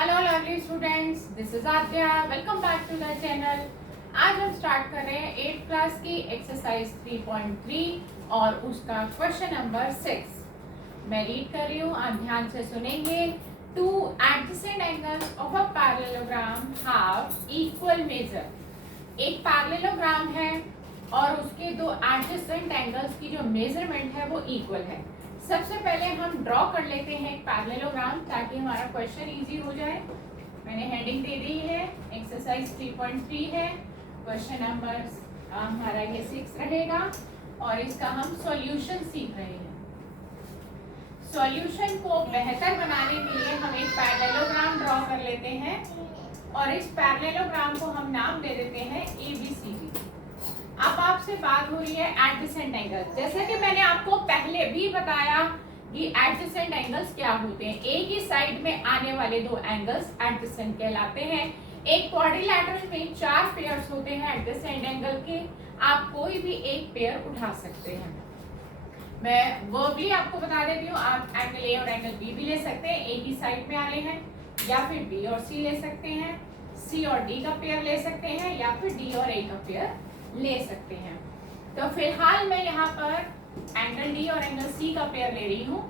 Hello lovely students, this is Adya. Welcome back to the channel. आज हम start कर रहे हैं 8th क्लास की एक्सरसाइज 3.3 और उसका क्वेश्चन नंबर 6। मैं रीड कर रही हूँ, आप ध्यान से सुनेंगे। Two adjacent angles of a parallelogram have equal major. एक पैरेललोग्राम है और उसके दो एडजेसेंट एंगल्स की जो मेजरमेंट है वो इक्वल है। सबसे पहले हम ड्रॉ कर लेते हैं एक पैरेललोग्राम ताकि हमारा क्वेश्चन इजी हो जाए। मैंने हेडिंग दे दी है, एक्सरसाइज 3.3 है, क्वेश्चन नंबर हमारा ये 6 रहेगा और इसका हम सॉल्यूशन सीख रहे हैं। सॉल्यूशन को बेहतर बनाने के लिए हम एक पैरेललोग्राम ड्रॉ कर लेते हैं और इस पैरेललोग्राम को हम नाम दे देते हैं ABCD। अब आपसे बात हो रही है एडजेसेंट एंगल। जैसा कि मैंने आपको पहले भी बताया कि एडजेसेंट एंगल्स क्या होते हैं। एक ही साइड में आने वाले दो एंगल्स एडजेसेंट कहलाते हैं। एक क्वाड्रिलैटरल में 4 पेयर्स होते हैं एडजेसेंट एंगल के। आप कोई भी एक पेयर उठा सकते हैं। मैं वर्बली आपको बता देती हूँ, आप एंगल ए और एंगल बी भी ले सकते हैं, एक ही साइड में आ रहे हैं, या फिर बी और सी ले सकते हैं, सी और डी का पेयर ले सकते हैं, या फिर डी और ए का पेयर ले सकते हैं। तो फिलहाल मैं यहाँ पर एंगल डी और एंगल सी का पेयर ले रही हूँ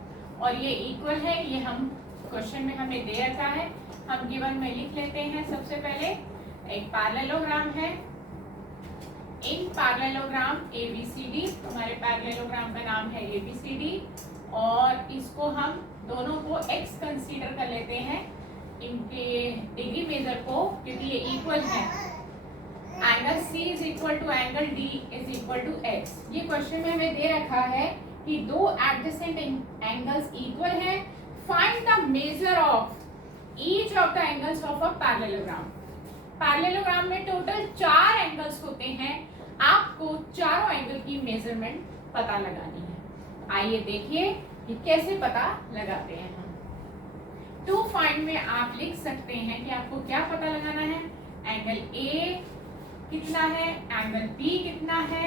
और ये इक्वल है। ये हम क्वेश्चन में हमें दे रखा है, हम गिवन में लिख लेते हैं। सबसे पहले एक पैरेललोग्राम है, इन पैरेललोग्राम ABCD, हमारे पैरेललोग्राम का नाम है ABCD और इसको हम दोनों को x कंसीडर कर लेते हैं, इनके डिग्री मेजर को, क्योंकि ये इक्वल है। Angle C is equal to angle D is equal to x। ये क्वेश्चन में हमें दे रखा है कि दो एडजेसेंट एंगल्स इक्वल हैं। Find the measure of each of the angles of a parallelogram. Parallelogram में टोटल 4 एंगल्स होते हैं। आपको चारों एंगल की मेजरमेंट पता लगानी है। आइए देखिए कि कैसे पता लगाते हैं हम। टू फाइंड में आप लिख सकते हैं कि आपको क्या पता लगाना है। एंगल A कितना है, एंगल B कितना है,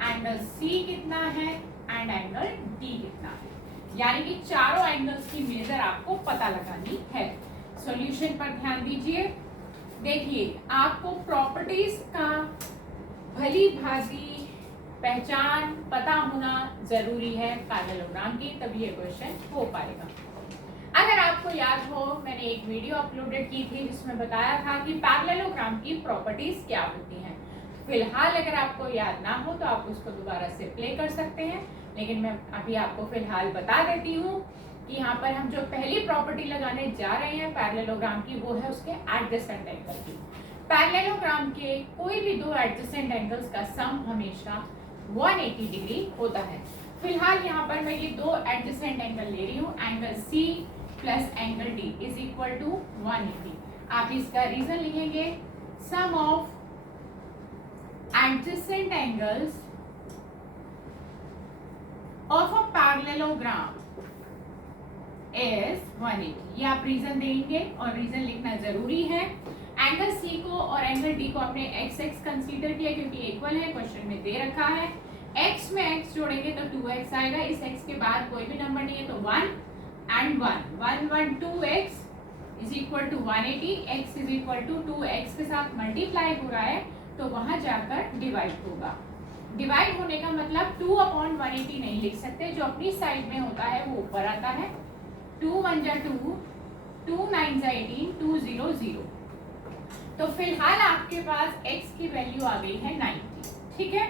एंगल C कितना है एंड एंगल D कितना है। यानी कि चारों एंगल्स की मेजर आपको पता लगानी है। सॉल्यूशन पर ध्यान दीजिए। देखिए, आपको प्रॉपर्टीज का भली भांति पहचान पता होना जरूरी है पैरेललोग्राम की, तभी ये क्वेश्चन हो पाएगा। अगर आपको याद हो, मैंने एक वीडियो अपलोडेड की थी जिसमें बताया था कि पैरेललोग्राम की प्रॉपर्टीज क्या होती हैं। फिलहाल अगर आपको याद ना हो तो आप उसको दोबारा से प्ले कर सकते हैं, लेकिन मैं अभी आपको फिलहाल बता देती हूँ कि यहाँ पर हम जो पहली प्रॉपर्टी लगाने जा रहे हैं पैरेललोग्राम की, वो है उसके एडजेसेंट एंगल की। पैरेललोग्राम के कोई भी दो एडजेसेंट एंगल्स का सम हमेशा 180 डिग्री होता है। फिलहाल यहाँ पर मैं ये दो एडजेसेंट एंगल ले रही हूँ, angle C plus angle D is equal to 180। आप इसका रीजन लिखेंगे, sum of adjacent angles of a parallelogram is 180। ये आप रीजन देंगे और रीजन लिखना जरूरी है। एंगल C को और एंगल D को आपने x कंसीडर किया क्योंकि इक्वल है, क्वेश्चन में दे रखा है। x में x जोड़ेंगे तो 2x आएगा, इस x के बाद कोई भी नंबर नहीं है तो 1 and 1 2x is equal to 180। x is equal to 2x के साथ मल्टीप्लाई हो रहा है तो वहां जाकर डिवाइड होगा। डिवाइड होने का मतलब 2/180 नहीं लिख सकते, जो अपनी साइड में होता है वो ऊपर आता है। 2 1 जा 2, 2 9 जा 18, 2 0 0। तो फिलहाल आपके पास x की वैल्यू आ गई है 90। ठीक है,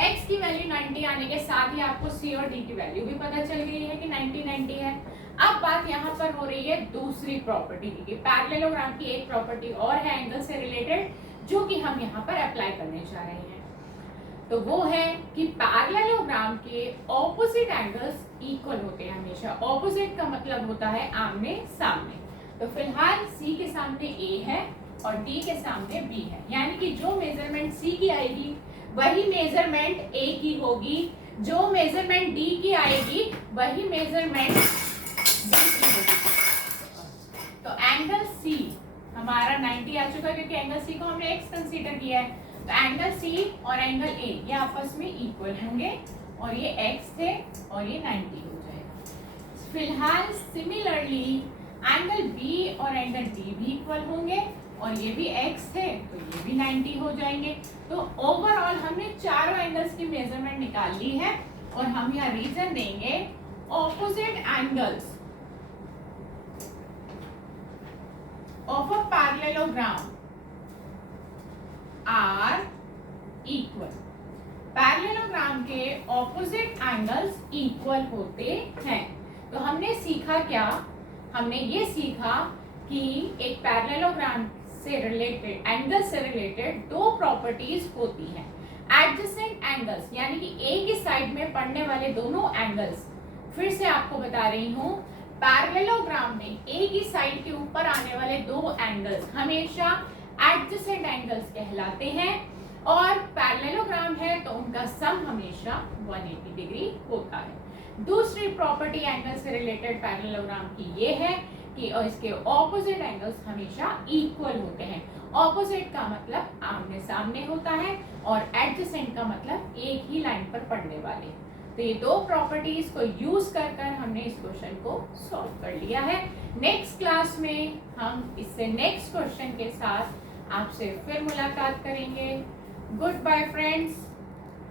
x की वैल्यू 90 आने के साथ ही आपको C और D की वैल्यू भी पता चल गई है कि 90 90 है। अब बात यहाँ पर हो रही है दूसरी प्रॉपर्टी की। पैरेललोग्राम की एक प्रॉपर्टी और है एंगल से रिलेटेड, जो कि हम यहाँ पर अप्लाई करने जा रहे हैं। तो वो है कि पैरेललोग्राम के ऑपोजिट एंगल्स इक्वल होते हैं हमेशा। ऑपोजिट का मतलब होता है आमने सामने। तो फिलहाल C के सामने A है और D के सामने B है, यानी कि जो मेजरमेंट C की आएगी वही मेजरमेंट A की होगी, जो मेजरमेंट D की आएगी वही मेजरमेंट D की होगी। तो एंगल C हमारा 90 आ चुका है क्योंकि एंगल C को हमने x कंसीडर किया है। तो एंगल C और एंगल A ये आपस में इक्वल होंगे और ये x थे और ये 90 हो जाएगा। फिलहाल सिमिलरली एंगल बी और एंगल डी भी इक्वल होंगे और ये भी x थे तो ये भी 90 हो जाएंगे। तो ओवरऑल हमने चारों एंगल्स की मेजरमेंट निकाल ली है और हम यहाँ रीजन देंगे opposite angles of a parallelogram are equal. Parallelogram के ऑपोजिट एंगल्स इक्वल होते हैं। तो हमने सीखा क्या? हमने ये सीखा कि एक पैरेललोग्राम से रिलेटेड एंगल से रिलेटेड दो प्रॉपर्टीज होती हैं। एडजेसेंट एंगल्स यानी कि एक ही साइड में पड़ने वाले दोनों एंगल्स, फिर से आपको बता रही हूँ, पैरेललोग्राम में एक ही साइड के ऊपर आने वाले दो एंगल्स हमेशा एडजेसेंट एंगल्स कहलाते हैं और पैरेललोग्राम है तो उनका सम हमेशा 180 डिग्री होता है। दूसरी प्रॉपर्टी एंगल से रिलेटेड पैरेललोग्राम की ये है कि इसके ऑपोजिट एंगल्स हमेशा इक्वल होते हैं। ऑपोजिट का मतलब आमने सामने होता है और एडजेसेंट का मतलब एक ही लाइन पर पड़ने वाले। तो ये दो प्रॉपर्टीज को यूज कर हमने इस क्वेश्चन को सॉल्व कर लिया है। नेक्स्ट क्लास में हम इससे नेक्स्ट क्वेश्चन के साथ आपसे फिर मुलाकात करेंगे। Goodbye friends.